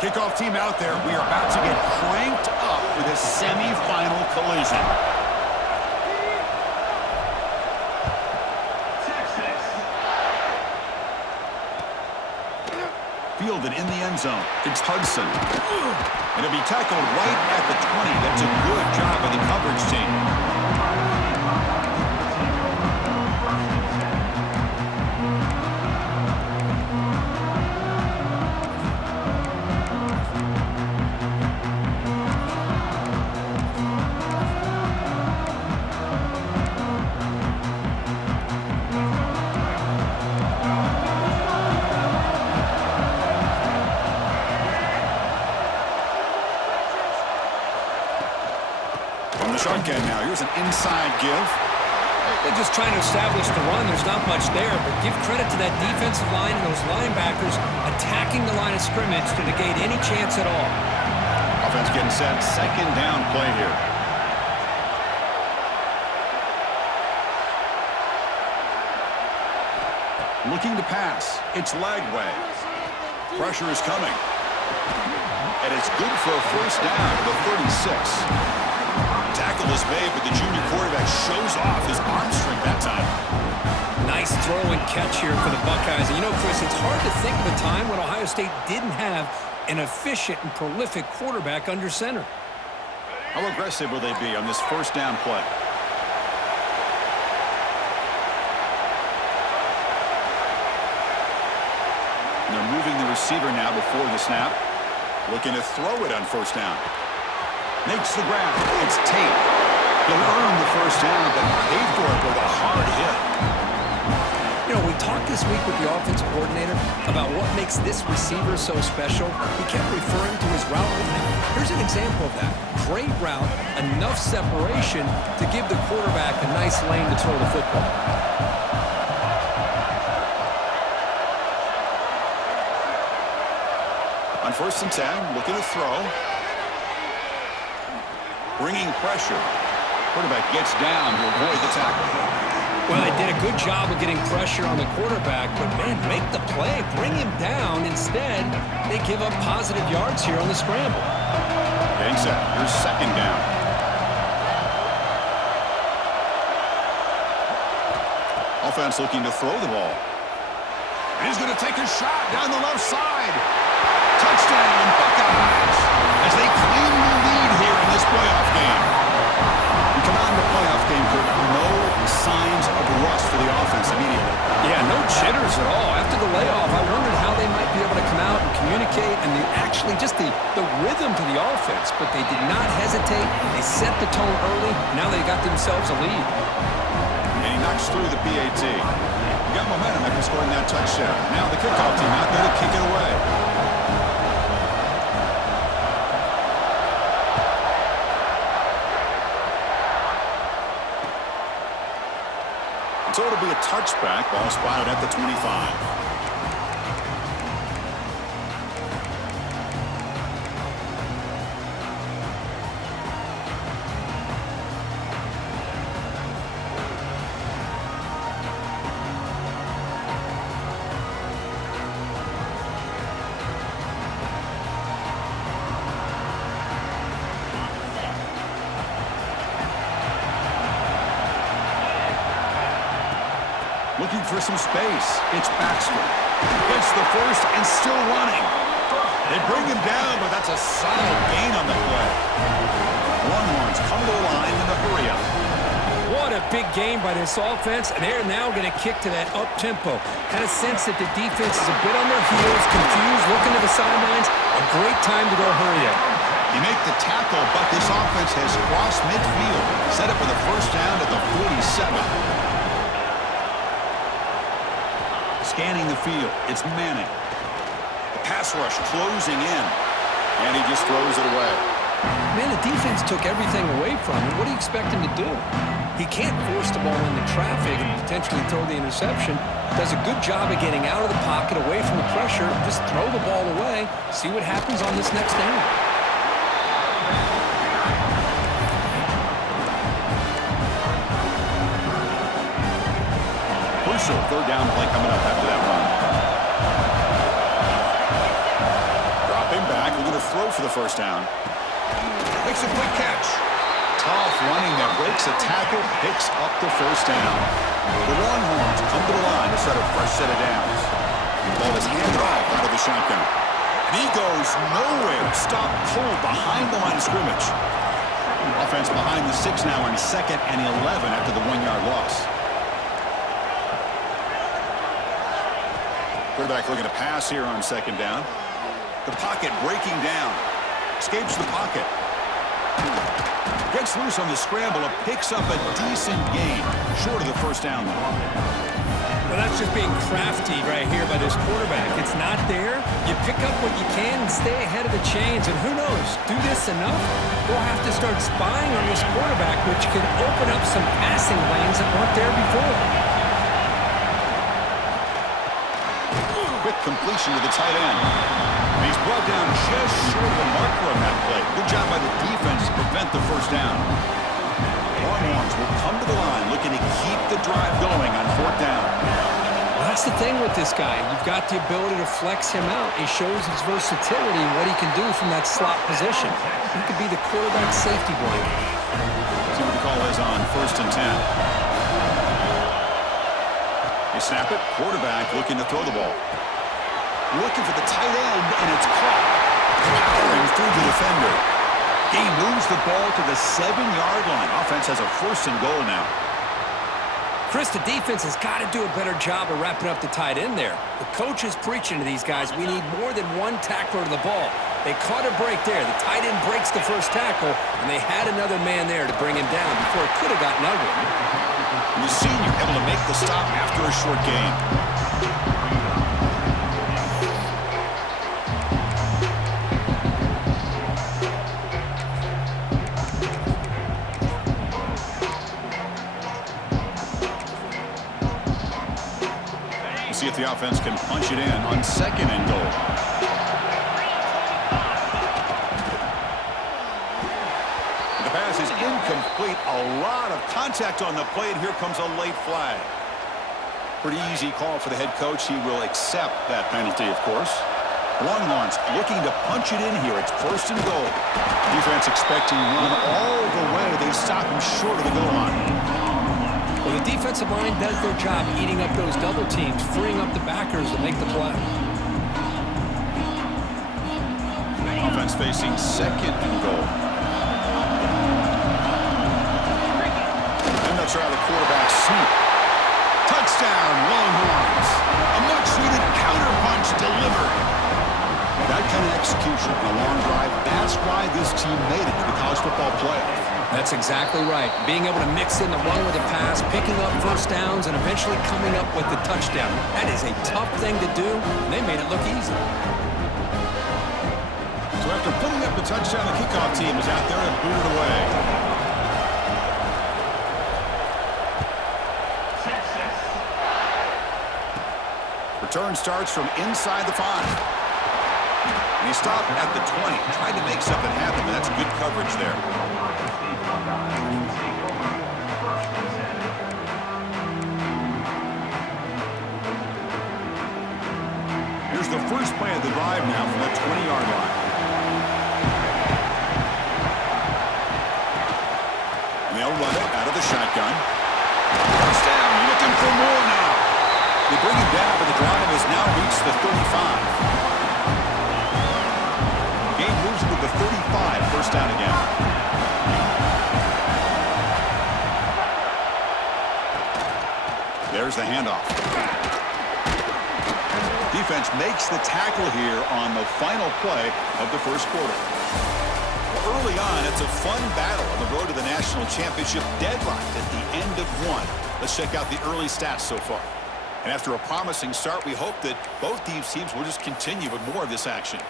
Kickoff team out there. We are about to get cranked up for this semi-final collision. Fielded in the end zone. It's Hudson. And it'll be tackled right at the 20. That's a good job of the coverage team. Shotgun now. Here's an inside give. They're just trying to establish the run. There's not much there, but give credit to that defensive line and those linebackers attacking the line of scrimmage to negate any chance at all. Offense getting set. Second down play here. Looking to pass. It's Lagway. Pressure is coming. And it's good for a first down to the 36. Tackle is made, but the junior quarterback shows off his arm strength that time. Nice throw and catch here for the Buckeyes. And you know, Chris, it's hard to think of a time when Ohio State didn't have an efficient and prolific quarterback under center. How aggressive will they be on this first down play? And they're moving the receiver now before the snap. Looking to throw it on first down. Makes the grab. It's Tate. He'll earn the first down, but paid for it with a hard hit. You know, we talked this week with the offensive coordinator about what makes this receiver so special. He kept referring to his route with him. Here's an example of that. Great route, enough separation to give the quarterback a nice lane to throw the football. On 1st and 10, looking to throw. Bringing pressure. Quarterback gets down to avoid the tackle. Well, they did a good job of getting pressure on the quarterback, but, man, make the play. Bring him down. Instead, they give up positive yards here on the scramble. Getting set. Here's second down. Offense looking to throw the ball. And he's going to take a shot down the left side. Touchdown, Buckeyes, as they claim the lead here in this playoff game. We come out in the playoff game with no signs of rust for the offense immediately. Yeah, no jitters at all. After the layoff, I wondered how they might be able to come out and communicate and actually just the rhythm to the offense, but they did not hesitate. They set the tone early. Now they got themselves a lead. And he knocks through the PAT. He got momentum after scoring that touchdown. Now the kickoff team out there to kick it away. So it'll be a touchback. Ball spotted at the 25. Looking for some space. It's Baxter. Gets the first and still running. They bring him down, but that's a solid gain on the play. Longhorns come to the line in the hurry up. What a big game by this offense, and they're now going to kick to that up-tempo. Kind of sense that the defense is a bit on their heels, confused, looking to the sidelines. A great time to go hurry up. You make the tackle, but this offense has crossed midfield. Set up for the first down at the 47. Scanning the field, it's Manning. The pass rush closing in, and he just throws it away. Man, the defense took everything away from him. What do you expect him to do? He can't force the ball into traffic and potentially throw the interception. Does a good job of getting out of the pocket, away from the pressure. Just throw the ball away. See what happens on this next down. Crucial third down play coming up after that run. Dropping back, first down. Makes a quick catch. Tough running that breaks a tackle, picks up the first down. The Longhorns come to the line to set a fresh set of downs. Ball is handed off out of the shotgun. And he goes nowhere. Stop pulled behind the line of scrimmage. Offense behind the 6 now on 2nd and 11 after the 1-yard loss. Quarterback looking to pass here on 2nd down. The pocket breaking down. Escapes the pocket. Gets loose on the scramble and picks up a decent gain. Short of the first down, though. Well, that's just being crafty right here by this quarterback. It's not there. You pick up what you can and stay ahead of the chains. And who knows, do this enough, we'll have to start spying on this quarterback, which can open up some passing lanes that weren't there before. Quick completion to the tight end. And he's brought down just short of the marker on that play. Good job by the defense to prevent the first down. Longhorns will come to the line looking to keep the drive going on 4th down. Well, that's the thing with this guy. You've got the ability to flex him out. He shows his versatility and what he can do from that slot position. He could be the quarterback safety blanket. See what the call is on 1st and 10. They snap it. Quarterback looking to throw the ball. Looking for the tight end, and it's caught. Powering through the defender. He moves the ball to the 7-yard line. Offense has a 1st and goal now. Chris, the defense has got to do a better job of wrapping up the tight end there. The coach is preaching to these guys, we need more than one tackler to the ball. They caught a break there. The tight end breaks the first tackle, and they had another man there to bring him down before it could have gotten ugly. The senior able to make the stop after a short gain. See if the offense can punch it in on 2nd and goal. The pass is incomplete. A lot of contact on the play, and here comes a late flag. Pretty easy call for the head coach. He will accept that penalty, of course. Longhorns looking to punch it in here. It's 1st and goal. Defense expecting run all the way. They stop him short of the goal line. Well, the defensive line does their job eating up those double teams, freeing up the backers to make the play. Offense facing 2nd and goal. And they'll try the quarterback sneak. Touchdown, Longhorns. A much-needed counterpunch delivered. That kind of execution on a long drive, that's why this team made it to the college football playoff. That's exactly right. Being able to mix in the run with the pass, picking up first downs, and eventually coming up with the touchdown. That is a tough thing to do, and they made it look easy. So after putting up the touchdown, the kickoff team is out there and booted away. Return starts from inside the 5. And he stopped at the 20, tried to make something happen, but that's good coverage there. Here's the first play of the drive now from the 20-yard line. And they'll run it out of the shotgun. First down, looking for more now. They bring him down, but the drive has now reached the 35. Game moves to the 35, first down again. There's the handoff. Defense makes the tackle here on the final play of the first quarter. Early on, it's a fun battle on the road to the national championship, deadlocked at the end of one. Let's check out the early stats so far. And after a promising start, we hope that both these teams will just continue with more of this action.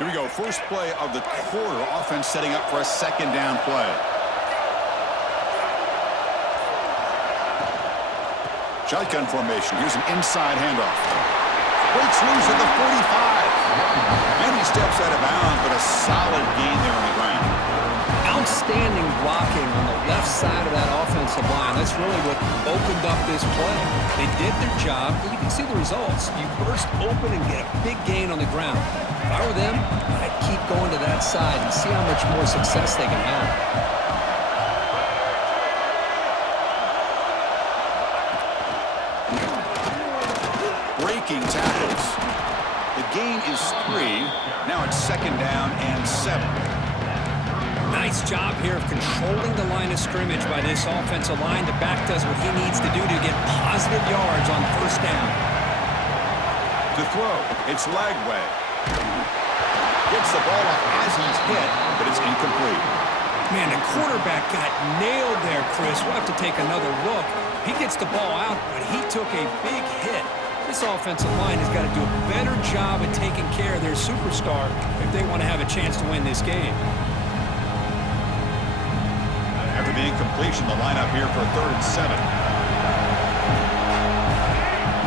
Here we go, first play of the quarter. Offense setting up for a 2nd down play. Shotgun formation. Here's an inside handoff. Breaks loose at the 45. And he steps out of bounds, but a solid gain there on the ground. outstanding blocking on the left side of that offensive line. That's really what opened up this play. They did their job, and you can see the results. You burst open and get a big gain on the ground. If I were them, I'd keep going to that side and see how much more success they can have. Breaking tackles. The gain is 3. Now it's 2nd down and 7. Nice job here of controlling the line of scrimmage by this offensive line. The back does what he needs to do to get positive yards on 1st down. To throw, it's Lagway. Gets the ball off as he's hit, but it's incomplete. Man, the quarterback got nailed there, Chris. We'll have to take another look. He gets the ball out, but he took a big hit. This offensive line has got to do a better job at taking care of their superstar if they want to have a chance to win this game. After the incompletion, the lineup here for 3rd and 7.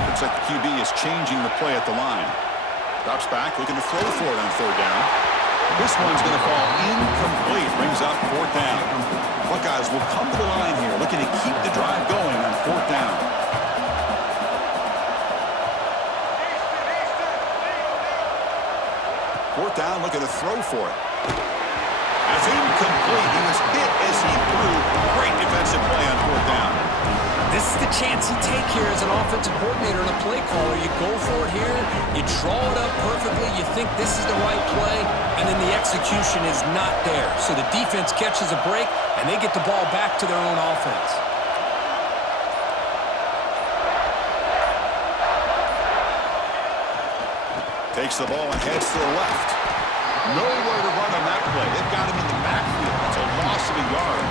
Looks like the QB is changing the play at the line. Drops back, looking to throw for it on 3rd down. This one's going to fall incomplete. Brings up 4th down. Buckeyes will come to the line here, looking to keep the drive going on 4th down. 4th down, looking to throw for it. That's incomplete. He was hit as he threw. Great defensive play on 4th down. This is the chance you take here as an offensive coordinator and a play caller. You go for it here, you draw it up perfectly, you think this is the right play, and then the execution is not there. So the defense catches a break, and they get the ball back to their own offense. Takes the ball and heads to the left. Nowhere to run on that play. They've got him in the backfield. It's a loss of a yard.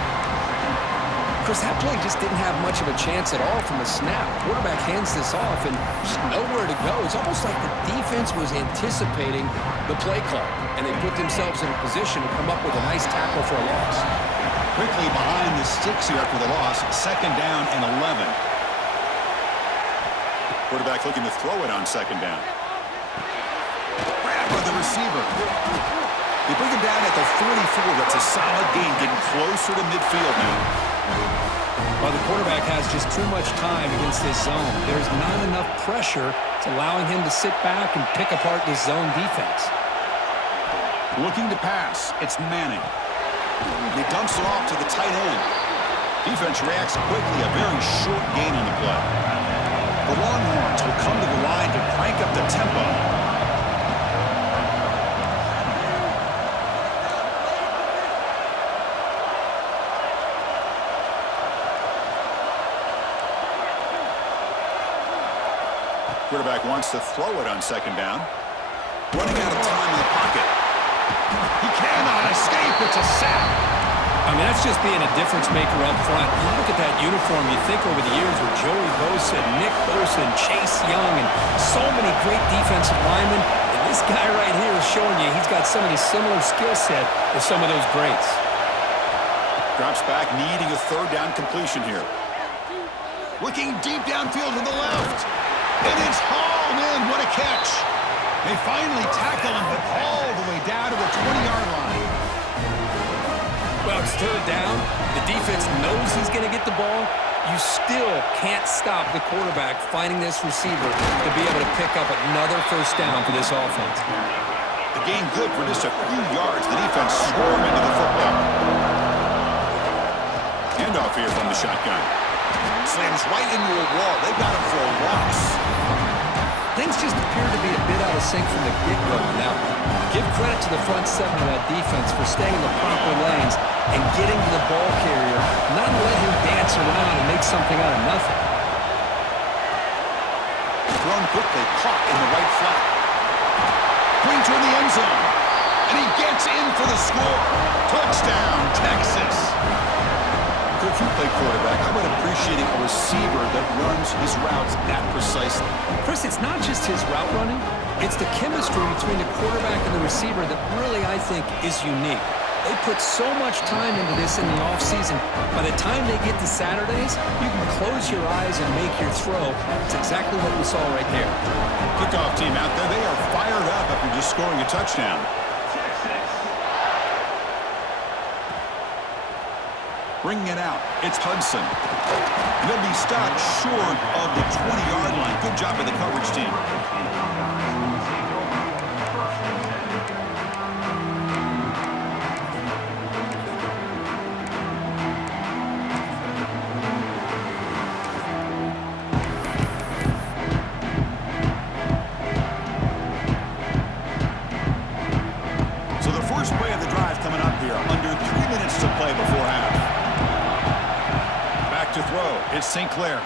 Chris, that play just didn't have much of a chance at all from the snap. Quarterback hands this off and just nowhere to go. It's almost like the defense was anticipating the play call, and they put themselves in a position to come up with a nice tackle for a loss. Quickly behind the sticks here after the loss. 2nd down and 11. Quarterback looking to throw it on 2nd down. Grab by the receiver. They bring him down at the 44. That's a solid gain, getting closer to midfield now. Well, the quarterback has just too much time against this zone. There's not enough pressure. It's allowing him to sit back and pick apart this zone defense. Looking to pass. It's Manning. He dumps it off to the tight end. Defense reacts quickly. A very short gain on the play. The Longhorns will come to the line to crank up the tempo. Quarterback wants to throw it on 2nd down. Running out of time in the pocket. He cannot escape. It's a sack. I mean, that's just being a difference maker up front. You look at that uniform, you think over the years with Joey Bosa, Nick Bosa, and Chase Young, and so many great defensive linemen. And this guy right here is showing you he's got some of the similar skill set as some of those greats. Drops back, needing a 3rd down completion here. Looking deep downfield to the left. And it's hauled in. What a catch. They finally tackle him, but all the way down to the 20-yard line. Well, it's 3rd down. The defense knows he's going to get the ball. You still can't stop the quarterback finding this receiver to be able to pick up another 1st down for this offense. The gain good for just a few yards. The defense swarm into the football. Handoff here from the shotgun. Slams right into a wall. They've got him for a loss. Things just appear to be a bit out of sync from the get-go now. Give credit to the front 7 of that defense for staying in the proper lanes and getting to the ball carrier, not let him dance around and make something out of nothing. Thrown quickly, caught in the right flat. Brings her in the end zone. And he gets in for the score. Touchdown, Texas. Coach, you play quarterback. How about appreciating a receiver that runs his routes that precisely? Chris, it's not just his route running. It's the chemistry between the quarterback and the receiver that really, I think, is unique. They put so much time into this in the offseason. By the time they get to Saturdays, you can close your eyes and make your throw. It's exactly what we saw right there. Kickoff team out there. They are fired up after just scoring a touchdown. Bringing it out, it's Hudson. And he'll be stopped short of the 20-yard line. Good job by the coverage team. So the first play of the drive coming up here. Under 3 minutes to play before half. To throw, it's St. Clair.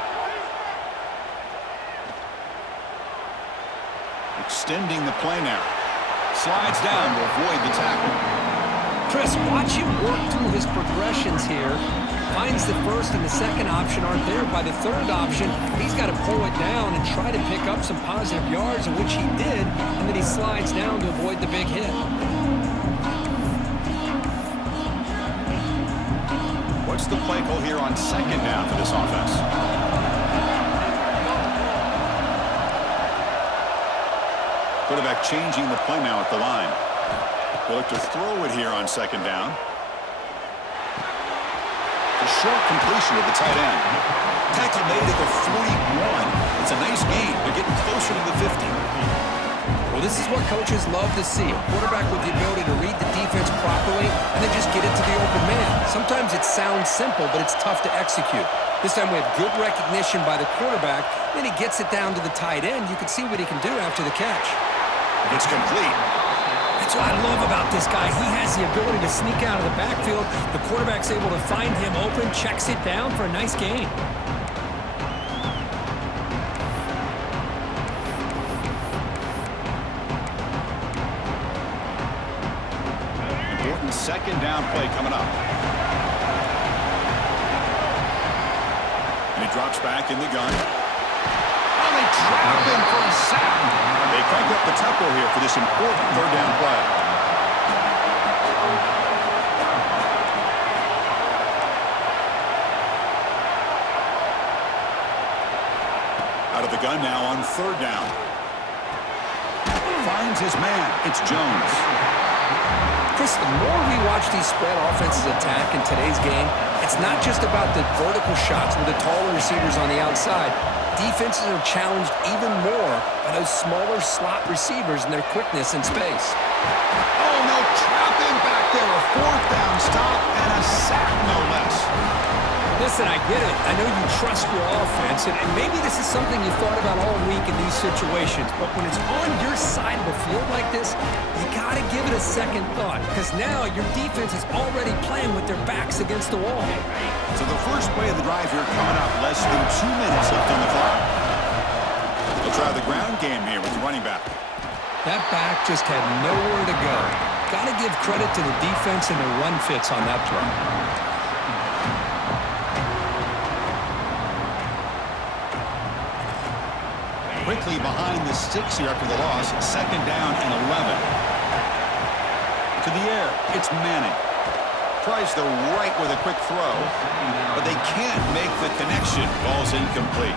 Extending the play now. Slides down to avoid the tackle. Chris, watch him work through his progressions here. Finds the first and the second option aren't there. By the third option, he's got to pull it down and try to pick up some positive yards, which he did, and then he slides down to avoid the big hit. What's the play call here on second down for this offense? Quarterback changing the play now at the line. They'll look to throw it here on second down. A short completion of the tight end. Tackle made at the 41. It's a nice gain. They're getting closer to the 50. Well, this is what coaches love to see. A quarterback with the ability to read the defense properly and then just get it to the open man. Sometimes it sounds simple, but it's tough to execute. This time we have good recognition by the quarterback. Then he gets it down to the tight end. You can see what he can do after the catch. It's complete. That's what I love about this guy. He has the ability to sneak out of the backfield. The quarterback's able to find him open, checks it down for a nice gain. Second down play coming up. And he drops back in the gun. Oh, they trap him for a sack. They crank up the tempo here for this important third down play. Out of the gun now on third down. Finds his man. It's Jones. Chris, the more we watch these spread offenses attack in today's game, it's not just about the vertical shots with the taller receivers on the outside. Defenses are challenged even more by those smaller slot receivers and their quickness in space. Oh, no, trapping back there. A fourth down stop and a sack, no less. Listen, I get it. I know you trust your offense, and maybe this is something you thought about all week in these situations, but when it's on your side of the field like this, you got to give it a second thought, because now your defense is already playing with their backs against the wall. So the first play of the drive here coming up, less than 2 minutes left on the clock. They'll try the ground game here with the running back. That back just had nowhere to go. Got to give credit to the defense and the run fits on that throw. Quickly behind the sticks here after the loss. Second down and 11. To the air, it's Manning. Tries the right with a quick throw, but they can't make the connection. Ball's incomplete.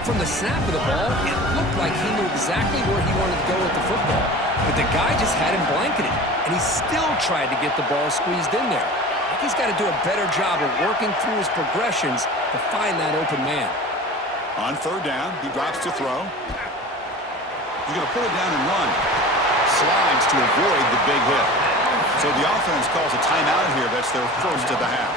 From the snap of the ball, it looked like he knew exactly where he wanted to go with the football, but the guy just had him blanketed, and he still tried to get the ball squeezed in there. I think he's got to do a better job of working through his progressions to find that open man. On third down, he drops to throw. He's going to pull it down and run. Slides to avoid the big hit. So the offense calls a timeout here. That's their first of the half.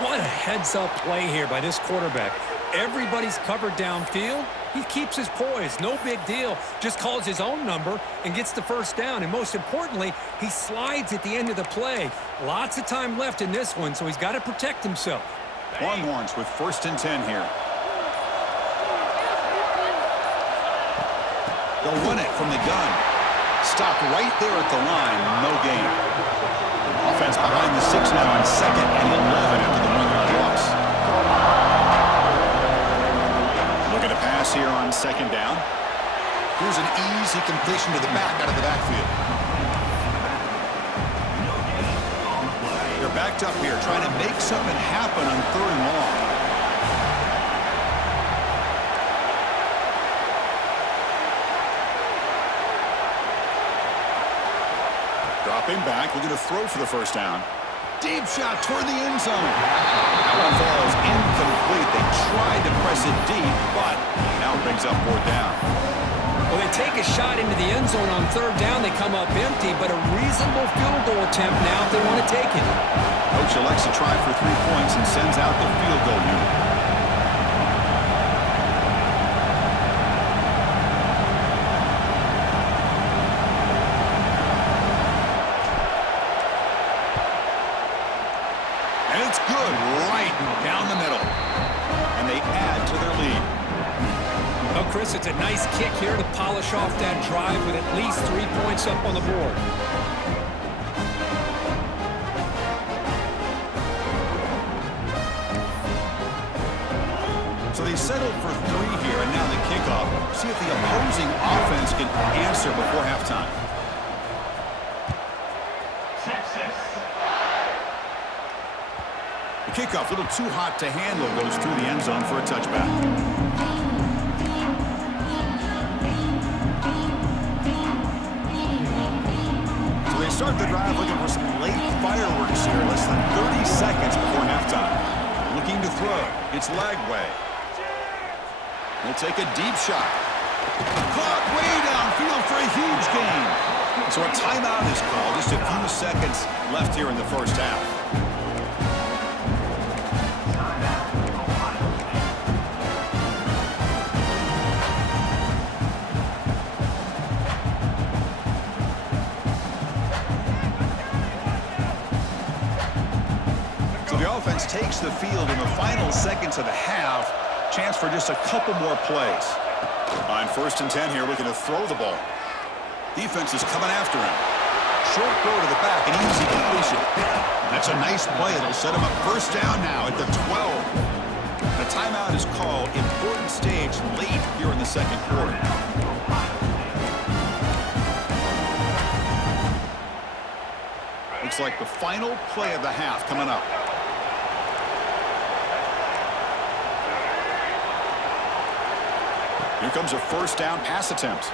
What a heads-up play here by this quarterback. Everybody's covered downfield. He keeps his poise. No big deal. Just calls his own number and gets the first down. And most importantly, he slides at the end of the play. Lots of time left in this one, so he's got to protect himself. Longhorns with 1st and 10 here. They'll run it from the gun. Stop right there at the line. No gain. Offense behind the 6 now on 2nd and 11 after the 1-yard loss. Looking to pass here on 2nd down. Here's an easy completion to the back out of the backfield. They're backed up here trying to make something happen on 3rd and long. Dropping back, looking to throw for the first down. Deep shot toward the end zone. That one falls incomplete. They tried to press it deep, but now it brings up fourth down. Well, they take a shot into the end zone on third down. They come up empty, but a reasonable field goal attempt now if they want to take it. Coach elects to try for 3 points and sends out the field goal unit. And it's good right down the middle. And they add to their lead. Well, Chris, it's a nice kick here to polish off that drive with at least 3 points up on the board. So they settled for 3 here, and now the kickoff. See if the opposing offense can answer before halftime. The kickoff, a little too hot to handle, goes through the end zone for a touchback. So they start the drive looking for some late fireworks here, less than 30 seconds before halftime. Looking to throw. It's Lagway. He'll take a deep shot. Caught way downfield for a huge gain. So a timeout is called. Just a few seconds left here in the first half. So the offense takes the field in the final seconds of the half. Chance for just a couple more plays. On 1st and 10 here, looking to throw the ball. Defense is coming after him. Short throw to the back, an easy completion. That's a nice play. It'll set him up first down now at the 12. The timeout is called. Important stage late here in the second quarter. Looks like the final play of the half coming up. Here comes a first down pass attempt.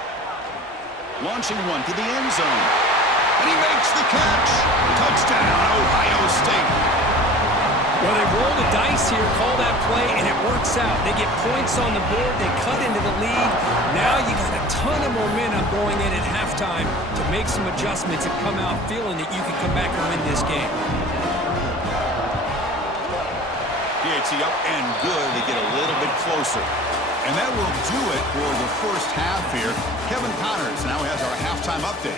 Launching one to the end zone. And he makes the catch. Touchdown, Ohio State. Well, they roll the dice here, call that play, and it works out. They get points on the board. They cut into the lead. Now you got a ton of momentum going in at halftime to make some adjustments and come out feeling that you can come back and win this game. PAT up and good. They get a little bit closer. And that will do it for the first half here. Kevin Connors now has our halftime update.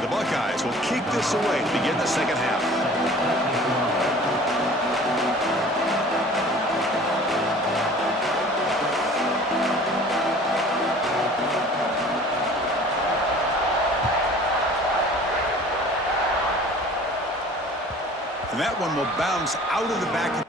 The Buckeyes will kick this away to begin the second half. And that one will bounce out of the back.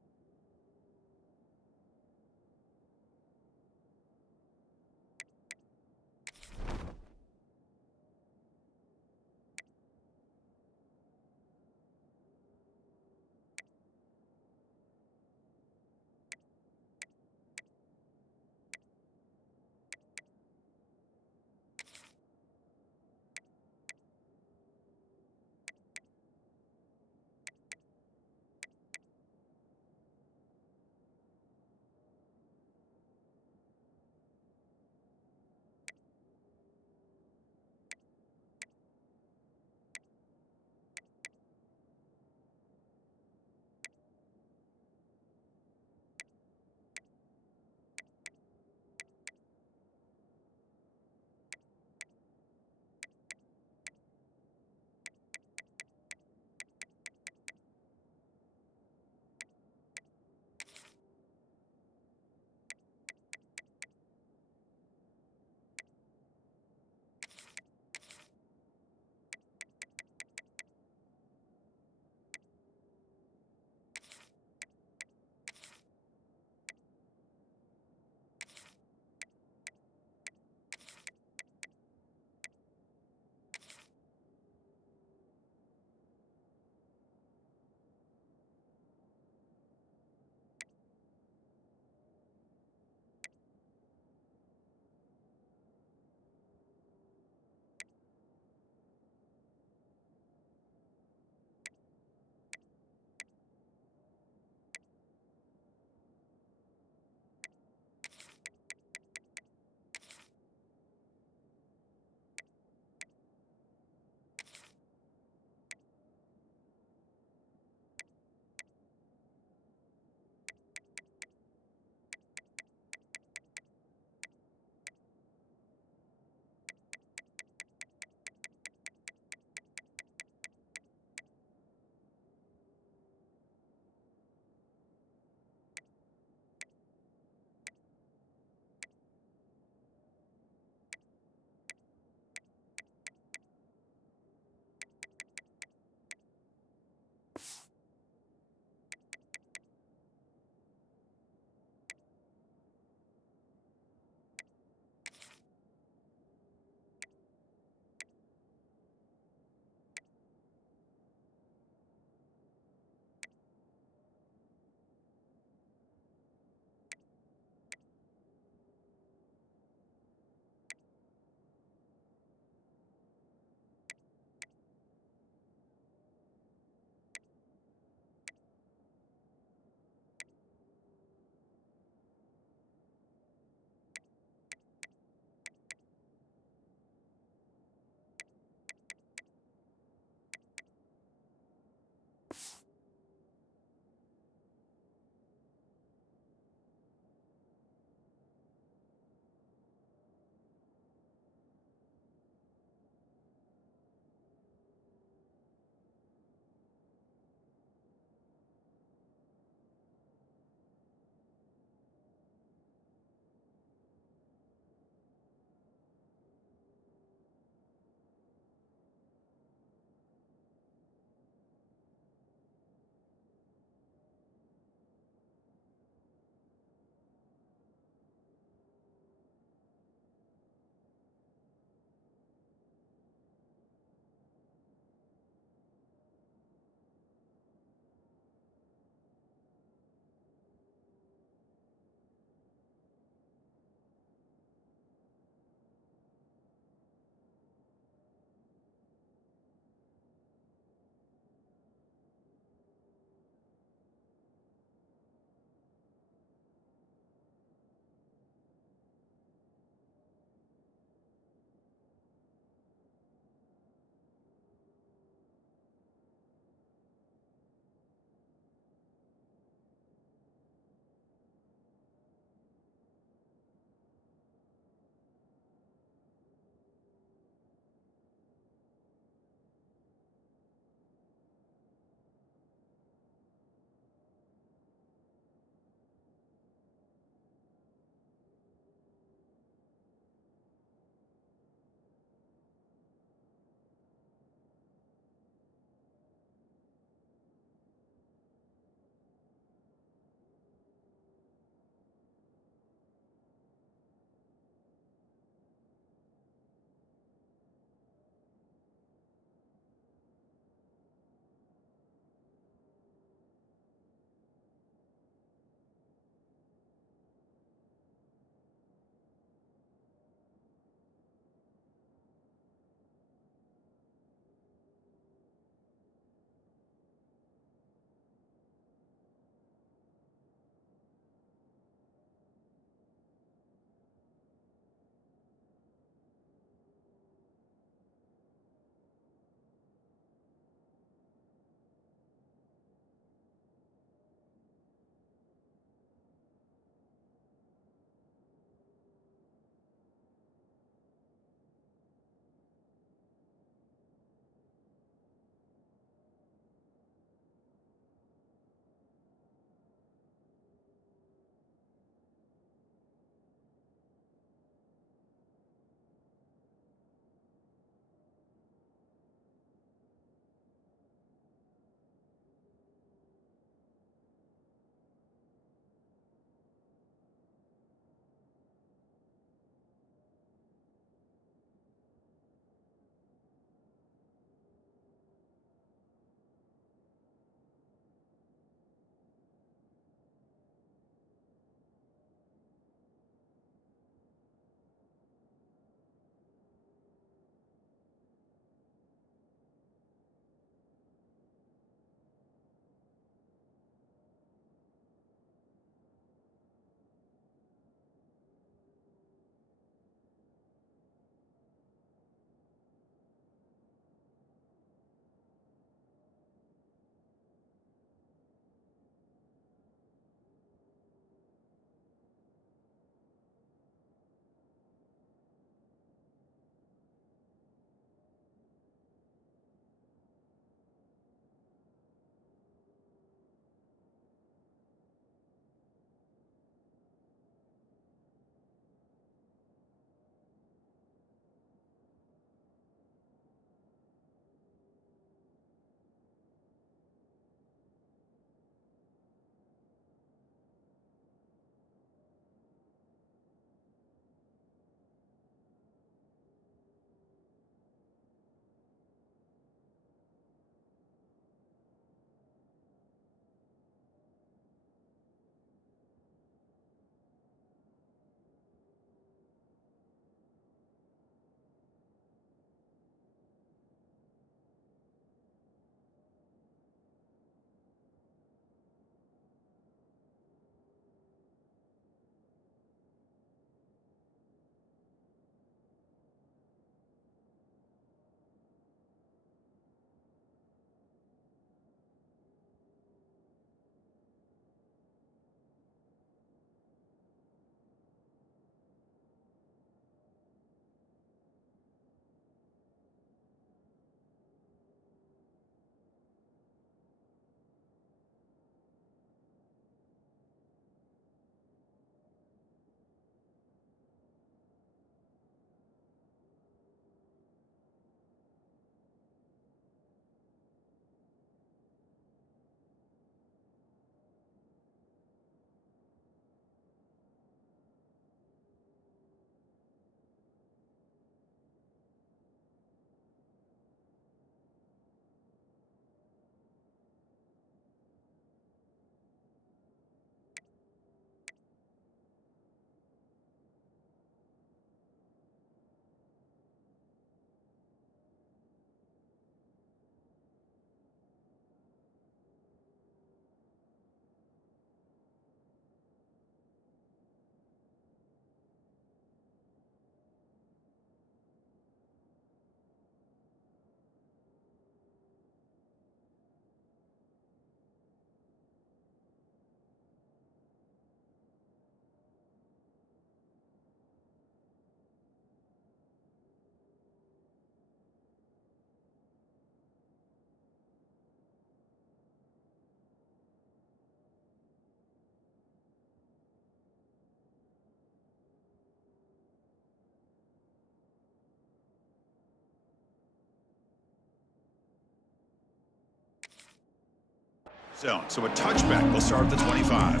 Zone, so a touchback will start at the 25.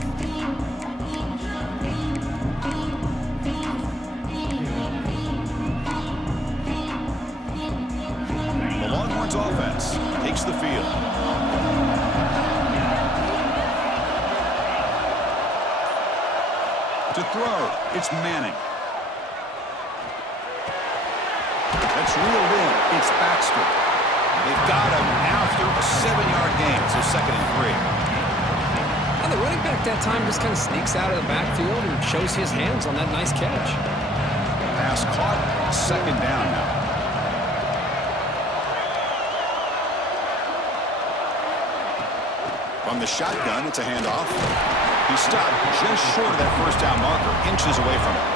The Longhorns offense takes the field. To throw, it's Manning. That's reeled in. It's Baxter. They've got him after a 7-yard gain, so 2nd and 3. Now the running back that time just kind of sneaks out of the backfield and shows his hands on that nice catch. Pass caught, 2nd down now. From the shotgun, it's a handoff. He stopped just short of that first down marker, inches away from it.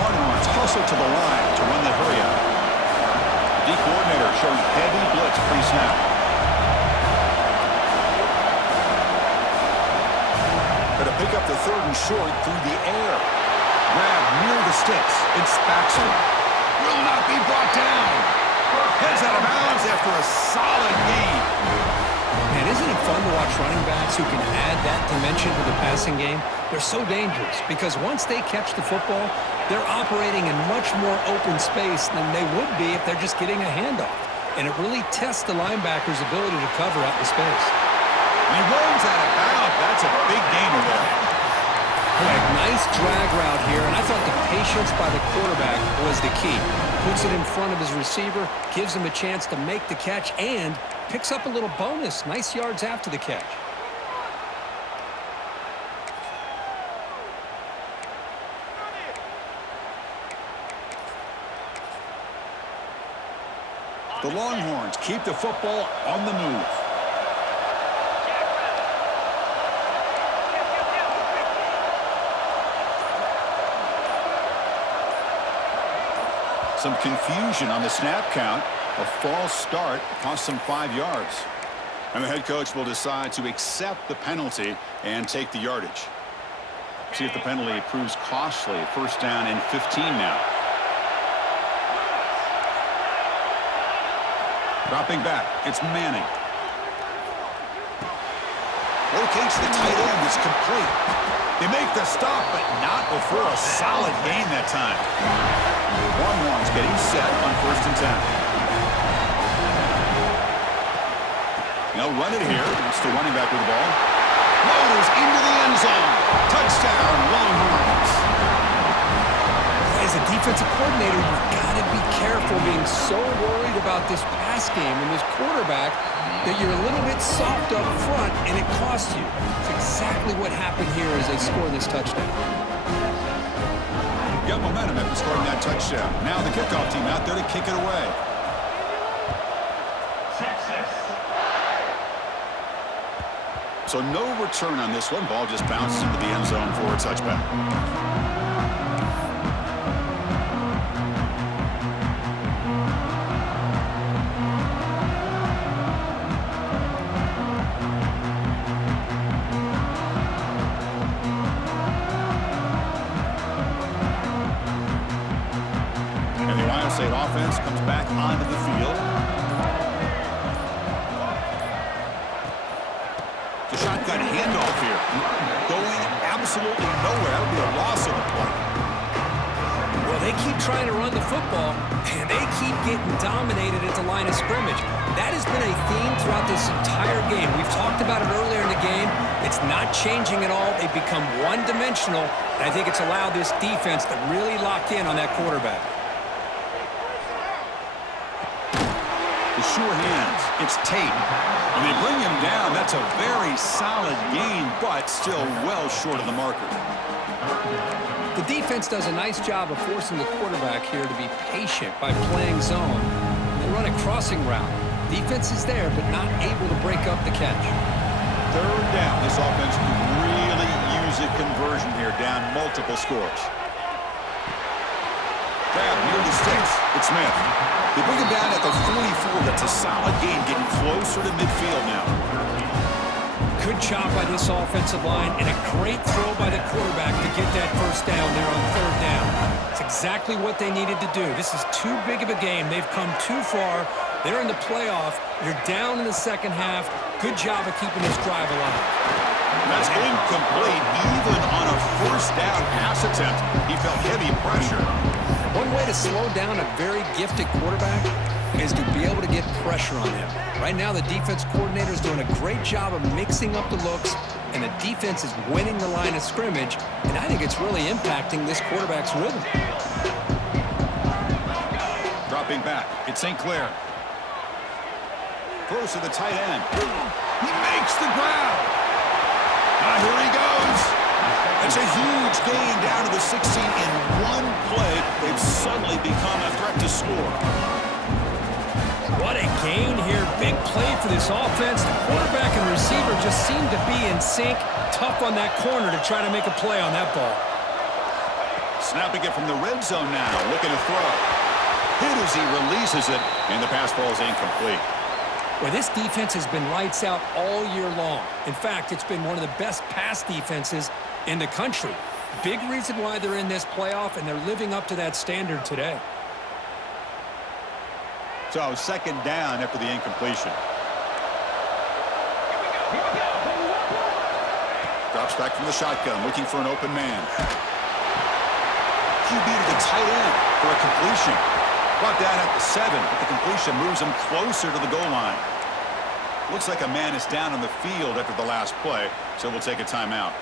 Longhorns hustle to the line to run the hurry up. The D coordinator showing heavy blitz pre-snap. Going to pick up the 3rd and short through the air. Grab near the sticks. It's Baxter. Will not be brought down. Heads out of bounds after a solid gain. Man, isn't it fun to watch running backs who can add that dimension to the passing game? They're so dangerous because once they catch the football, they're operating in much more open space than they would be if they're just getting a handoff. And it really tests the linebacker's ability to cover out the space. He runs out of bounds. That's a big gainer there. Greg, nice drag route here, and I thought the patience by the quarterback was the key. Puts it in front of his receiver, gives him a chance to make the catch, and picks up a little bonus. Nice yards after the catch. The Longhorns keep the football on the move. Some confusion on the snap count. A false start cost them 5 yards. And the head coach will decide to accept the penalty and take the yardage. See if the penalty proves costly. 1st down and 15 now. Dropping back, it's Manning. Locates the tight end, it's complete. They make the stop, but not before a solid gain that time. Longhorns getting set on 1st and 10. They'll run it here. It's the running back with the ball. Motors into the end zone. Touchdown, Longhorns. As a defensive coordinator, you've got to be careful being so worried about this pass game and this quarterback that you're a little bit soft up front and it costs you. It's exactly what happened here as they score this touchdown. Got momentum after scoring that touchdown. Now the kickoff team out there to kick it away. So no return on this one. Ball just bounces into the end zone for a touchback. And the Ohio State offense comes back onto the field. The shotgun handoff here. Going absolutely nowhere. That would be a loss of the play. Well, they keep trying to run the football, and they keep getting dominated at the line of scrimmage. That has been a theme throughout this entire game. We've talked about it earlier in the game. It's not changing at all. They've become one-dimensional, and I think it's allowed this defense to really lock in on that quarterback. The sure hands. It's Tate. When they bring him down, that's a very solid gain, but still well short of the marker. The defense does a nice job of forcing the quarterback here to be patient by playing zone. They run a crossing route. Defense is there, but not able to break up the catch. 3rd down. This offense can really use a conversion here, down multiple scores. Grab near the sticks. It's Smith. They bring him down at the 44. That's a solid gain, getting closer to midfield now. Good job by this offensive line and a great throw by the quarterback to get that 1st down there on 3rd down. It's exactly what they needed to do. This is too big of a game. They've come too far They're in the playoff. You're down in the second half. Good job of keeping this drive alive. That's incomplete. Even on a first down pass attempt, he felt heavy pressure. One way to slow down a very gifted quarterback is to be able to get pressure on him. Right now, the defense coordinator is doing a great job of mixing up the looks, and the defense is winning the line of scrimmage, and I think it's really impacting this quarterback's rhythm. Dropping back, it's St. Clair. Close to the tight end. He makes the grab. Here he goes. That's a huge gain down to the 16 in one play. They've suddenly become a threat to score. What a gain here. Big play for this offense. The quarterback and receiver just seem to be in sync. Tough on that corner to try to make a play on that ball. Snapping it from the red zone now. Looking to throw. Hit as he releases it, and the pass ball is incomplete. Well, this defense has been lights out all year long. In fact, it's been one of the best pass defenses in the country. Big reason why they're in this playoff, and they're living up to that standard today. So, second down after the incompletion. Drops back from the shotgun, looking for an open man. QB to the tight end for a completion. Brought down at the 7, but the completion moves him closer to the goal line. Looks like a man is down on the field after the last play, so we'll take a timeout.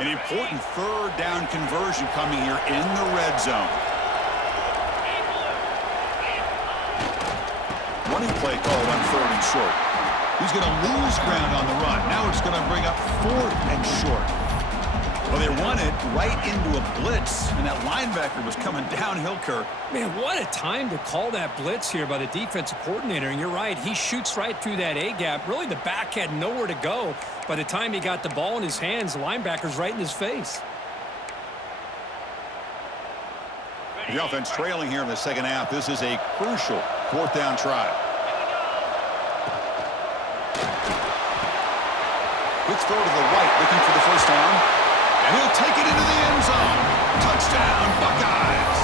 An important third down conversion coming here in the red zone. Running play called on 3rd and short. He's going to lose ground on the run. Now it's going to bring up 4th and short. Well, they run it right into a blitz, and that linebacker was coming downhill, Kirk. Man, what a time to call that blitz here by the defensive coordinator. And you're right, he shoots right through that A-gap. Really, the back had nowhere to go. By the time he got the ball in his hands, the linebacker's right in his face. The offense trailing here in the second half. This is a crucial 4th down try. Quick throw to the right, looking for the first down. And he'll take it into the end zone. Touchdown, Buckeyes.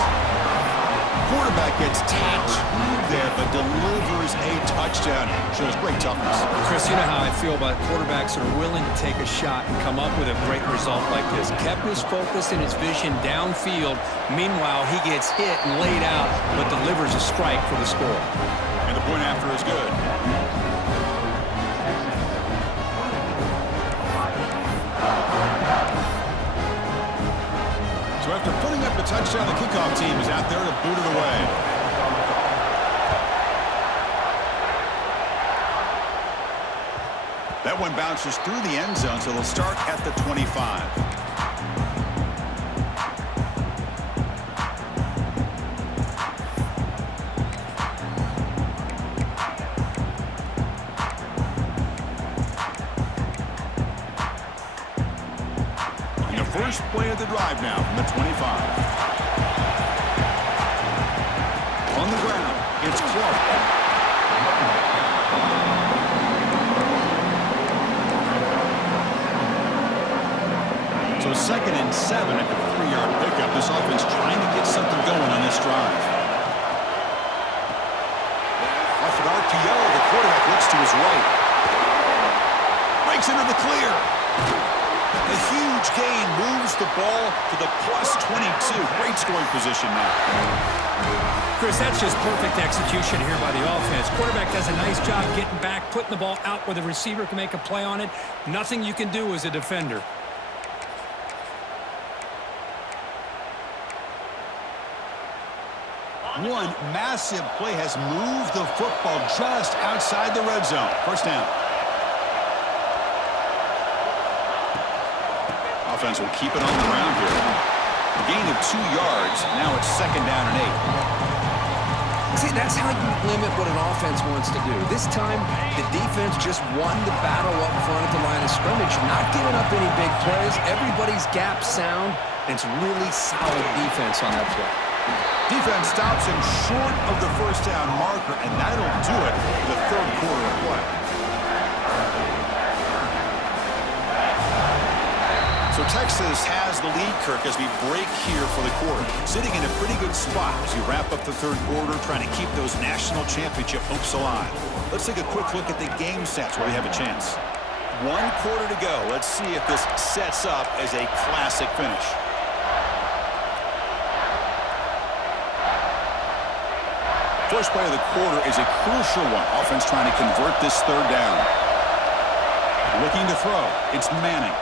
Quarterback gets tattooed there, but delivers a touchdown. Shows great toughness. Chris, you know how I feel about quarterbacks that are willing to take a shot and come up with a great result like this. Kept his focus and his vision downfield. Meanwhile, he gets hit and laid out, but delivers a strike for the score. And the point after is good. So after putting up the touchdown, the kickoff team is out there to boot it away. That one bounces through the end zone, so they'll start at the 25. First play of the drive now from the 25. On the ground, it's Clark. So 2nd and 7 at the 3-yard pickup. This offense trying to get something going on this drive. Off an RPO, the quarterback looks to his right. Breaks into the clear. A huge gain moves the ball to the +22. Great scoring position now. Chris, that's just perfect execution here by the offense. Quarterback does a nice job getting back, putting the ball out where the receiver can make a play on it. Nothing you can do as a defender. One massive play has moved the football just outside the red zone. First down. Offense will keep it on the ground here. A gain of 2 yards. Now it's 2nd down and 8. See, that's how you limit what an offense wants to do. This time, the defense just won the battle up front at the line of scrimmage, not giving up any big plays. Everybody's gap sound. It's really solid defense on that play. Defense stops him short of the first down marker, and that'll do it for the 3rd quarter of play. So So Texas has the lead, Kirk, as we break here for the quarter. Sitting in a pretty good spot as we wrap up the third quarter, trying to keep those national championship hopes alive. Let's take a quick look at the game stats where we have a chance. 1 quarter to go. Let's see if this sets up as a classic finish. First play of the quarter is a crucial one. Offense trying to convert this third down. Looking to throw. It's Manning.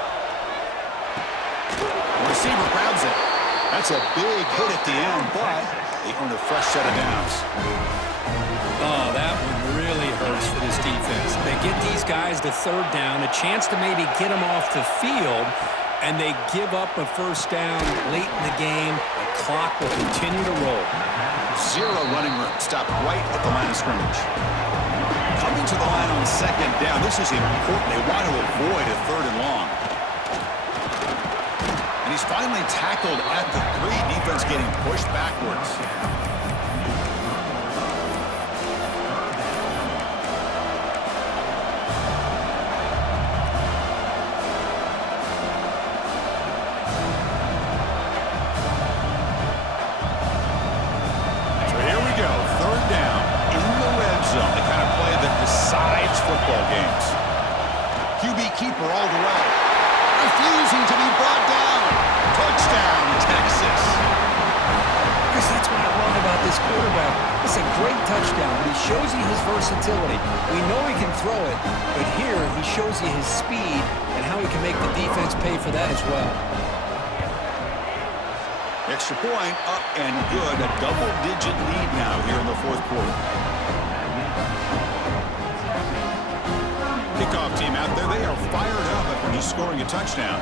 Receiver grabs it. That's a big hit at the end, but they earn a fresh set of downs. Oh, that one really hurts for this defense. They get these guys to third down, a chance to maybe get them off the field, and they give up a first down late in the game. The clock will continue to roll. 0 running room. Stopped right at the line of scrimmage. Coming to the line on second down. This is important. They want to avoid a third and long. And he's finally tackled at the 3. Defense getting pushed backwards. Football games. QB keeper all the way. Refusing to be brought down. Touchdown, Texas. Because that's what I love about this quarterback. It's a great touchdown, but he shows you his versatility. We know he can throw it, but here he shows you his speed and how he can make the defense pay for that as well. Extra point, up and good. A double-digit lead now here in the fourth quarter. Kickoff team out there. They are fired up after just scoring a touchdown.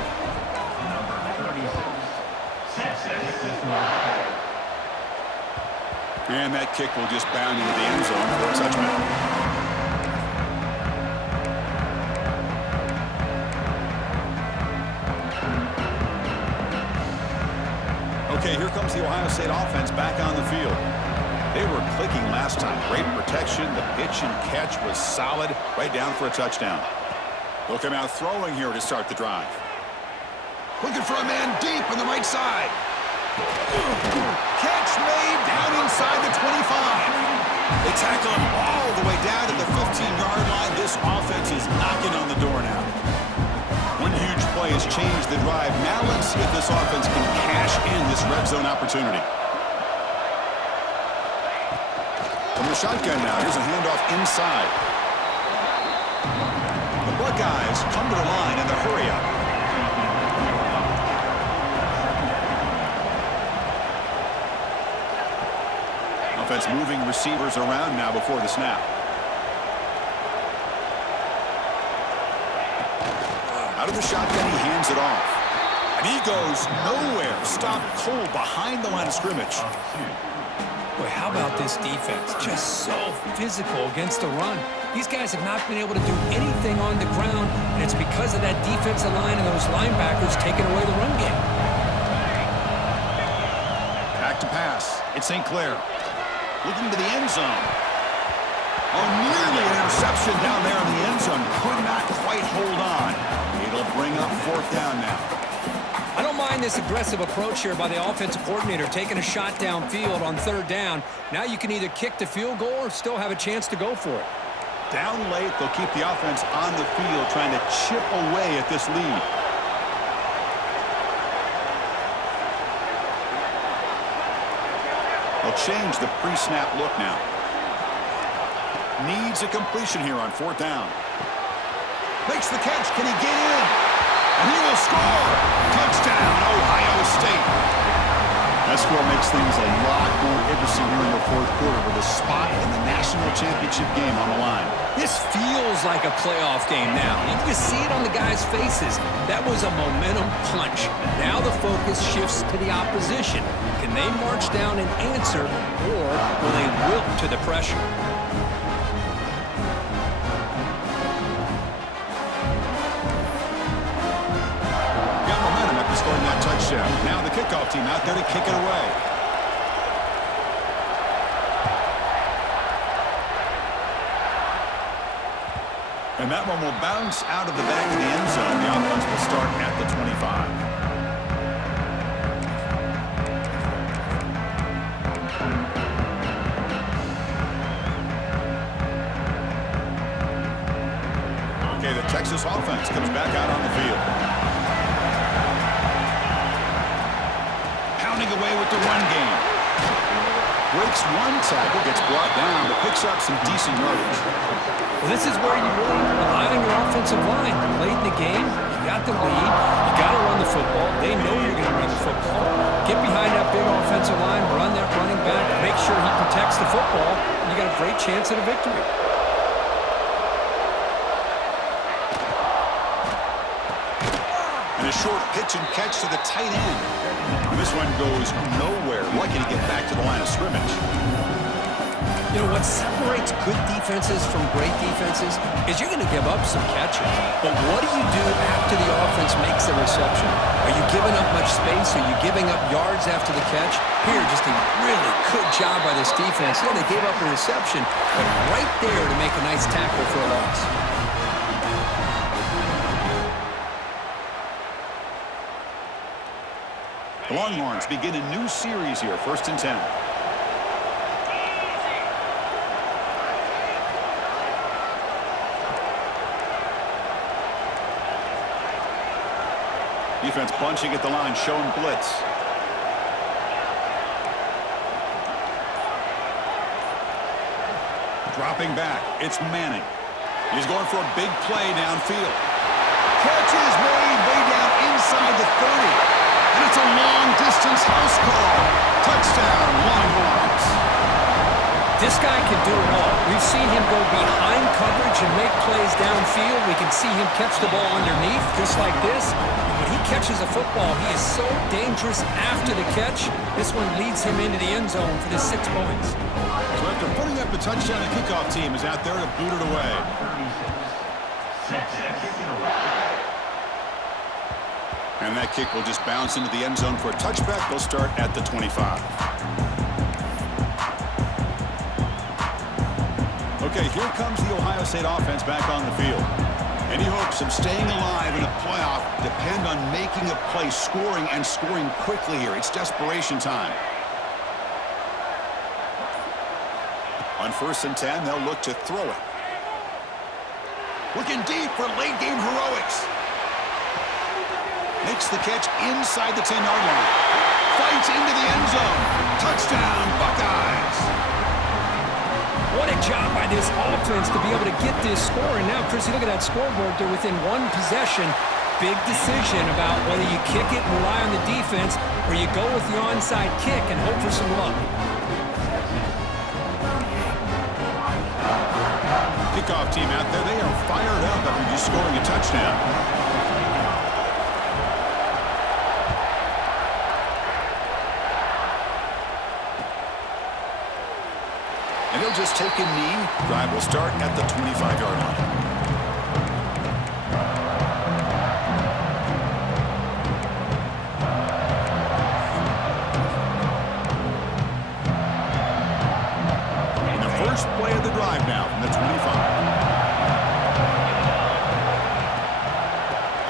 And that kick will just bound into the end zone for a touchdown. Okay, here comes the Ohio State offense back on the field. They were clicking last time. Great protection. The pitch and catch was solid. Right down for a touchdown. They'll come out throwing here to start the drive. Looking for a man deep on the right side. Catch made down inside the 25. They tackle him all the way down to the 15-yard line. This offense is knocking on the door now. One huge play has changed the drive. Now let's see if this offense can cash in this red zone opportunity. From the shotgun now, here's a handoff inside. The Buckeyes come to the line in the hurry-up. Offense moving receivers around now before the snap. Out of the shotgun, he hands it off. And he goes nowhere. Stopped cold behind the line of scrimmage. Boy, how about this defense? Just so physical against the run. These guys have not been able to do anything on the ground, and it's because of that defensive line and those linebackers taking away the run game. Back to pass. It's St. Clair. Looking to the end zone. Oh, nearly an interception down there in the end zone. Could not quite hold on. It'll bring up fourth down now. I don't mind this aggressive approach here by the offensive coordinator, taking a shot downfield on third down. Now you can either kick the field goal or still have a chance to go for it. Down late, they'll keep the offense on the field, trying to chip away at this lead. They'll change the pre-snap look now. Needs a completion here on fourth down. Makes the catch. Can he get in? And he will score. Touchdown, Ohio State. That score makes things a lot more interesting here in the fourth quarter with a spot in the national championship game on the line. This feels like a playoff game now. You can see it on the guys' faces. That was a momentum punch. Now the focus shifts to the opposition. Can they march down and answer, or will they wilt to the pressure? Scoring that touchdown. Now the kickoff team out there to kick it away. And that one will bounce out of the back of the end zone. The offense will start at the 25. Okay, the Texas offense comes back out on the field. Pounding away with the run game. Breaks one tackle, gets brought down, but picks up some decent yardage. Well, this is where you really rely on your offensive line. Late in the game, you got the lead, you got to run the football. They know you're going to run the football. Get behind that big offensive line, run that running back, make sure he protects the football, and you got a great chance at a victory. And a short pitch and catch to the tight end. And this one goes nowhere. Lucky to get back to the line of scrimmage. You know, what separates good defenses from great defenses is you're going to give up some catches. But what do you do after the offense makes the reception? Are you giving up much space? Are you giving up yards after the catch? Here, just a really good job by this defense. Yeah, they gave up a reception, but right there to make a nice tackle for a loss. The Longhorns begin a new series here, 1st and 10. Defense bunching at the line, showing blitz. Dropping back, it's Manning. He's going for a big play downfield. Catch is made way down inside the 30. And it's a long-distance house call. Touchdown, Longhorns. This guy can do it all. We've seen him go behind coverage and make plays downfield. We can see him catch the ball underneath, just like this. And when he catches a football, he is so dangerous after the catch. This one leads him into the end zone for the 6 points. So after putting up the touchdown, the kickoff team is out there to boot it away. And that kick will just bounce into the end zone for a touchback. They'll start at the 25. Okay, here comes the Ohio State offense back on the field. Any hopes of staying alive in a playoff depend on making a play, scoring, and scoring quickly here. It's desperation time. On 1st and 10, they'll look to throw it. Looking deep for late-game heroics. Makes the catch inside the 10-yard line. Fights into the end zone. Touchdown, Buckeyes. What a job by this offense to be able to get this score. And now, Chrissy, look at that scoreboard. They're within one possession. Big decision about whether you kick it and rely on the defense or you go with the onside kick and hope for some luck. Kickoff team out there, they are fired up after just scoring a touchdown. And they'll just take a knee. Drive will start at the 25-yard line. And the first play of the drive now from the 25.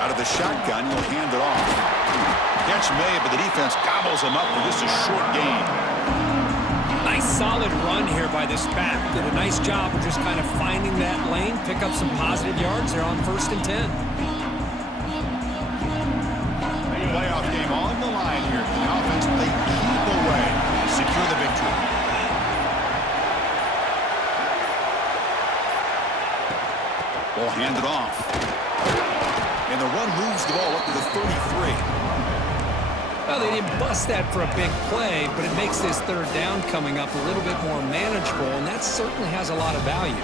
Out of the shotgun, he'll hand it off. Catch made, but the defense gobbles him up for just a short gain. Nice solid run here by this back. Did a nice job of just kind of finding that lane, pick up some positive yards there on 1st and 10. Playoff game on the line here. The offense, they keep away to secure the victory. Ball handed off. And the run moves the ball up to the 33. Well, they didn't bust that for a big play, but it makes this 3rd down coming up a little bit more manageable, and that certainly has a lot of value.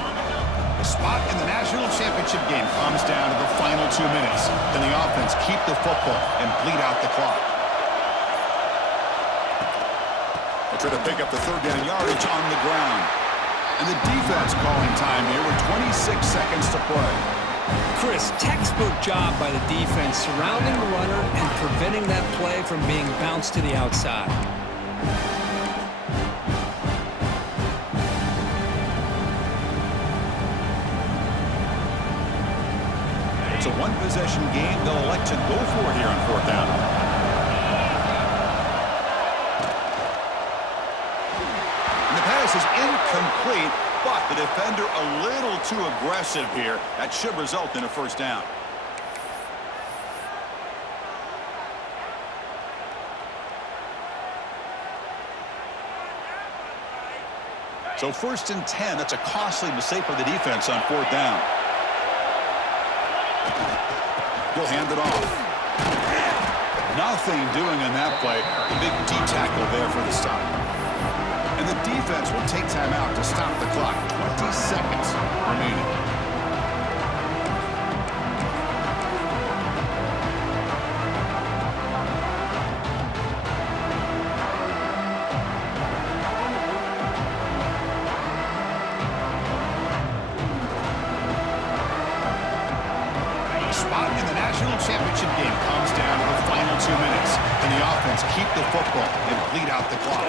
The spot in the national championship game comes down to the final 2 minutes. Then the offense keep the football and bleed out the clock. They'll try to pick up the 3rd down yardage on the ground. And the defense calling time here with 26 seconds to play. Chris, textbook job by the defense surrounding the runner and preventing that play from being bounced to the outside. It's a one-possession game. They'll elect to go for it here on fourth down. And the pass is incomplete, but the defender a little too aggressive here. That should result in a first down. So 1st and 10, that's a costly mistake for the defense on fourth down. He'll hand it off. Nothing doing on that play. The big D tackle there for the stop. And the defense will take time out to stop the clock. 20 seconds remaining. Spot in the national championship game comes down to the final 2 minutes. Can the offense keep the football and bleed out the clock?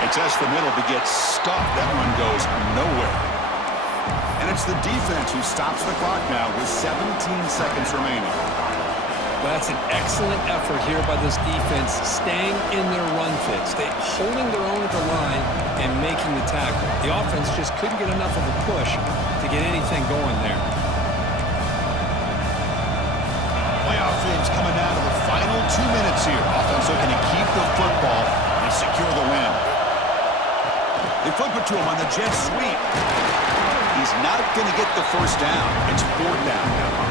They test the middle but get stuffed. That one goes nowhere. And it's the defense who stops the clock now with 17 seconds remaining. Well, that's an excellent effort here by this defense, staying in their run fix. They holding their own at the line and making the tackle. The offense just couldn't get enough of a push to get anything going there. Playoff games coming down to the final 2 minutes here. Offense looking to keep the football and secure the win. They flip it to him on the jet sweep. He's not going to get the first down. It's fourth down now.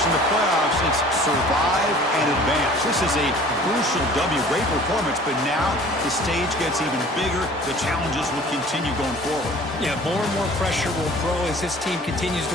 In the playoffs, it's survive and advance. This is a crucial W. Great performance, but now the stage gets even bigger. The challenges will continue going forward. Yeah, more and more pressure will grow as this team continues to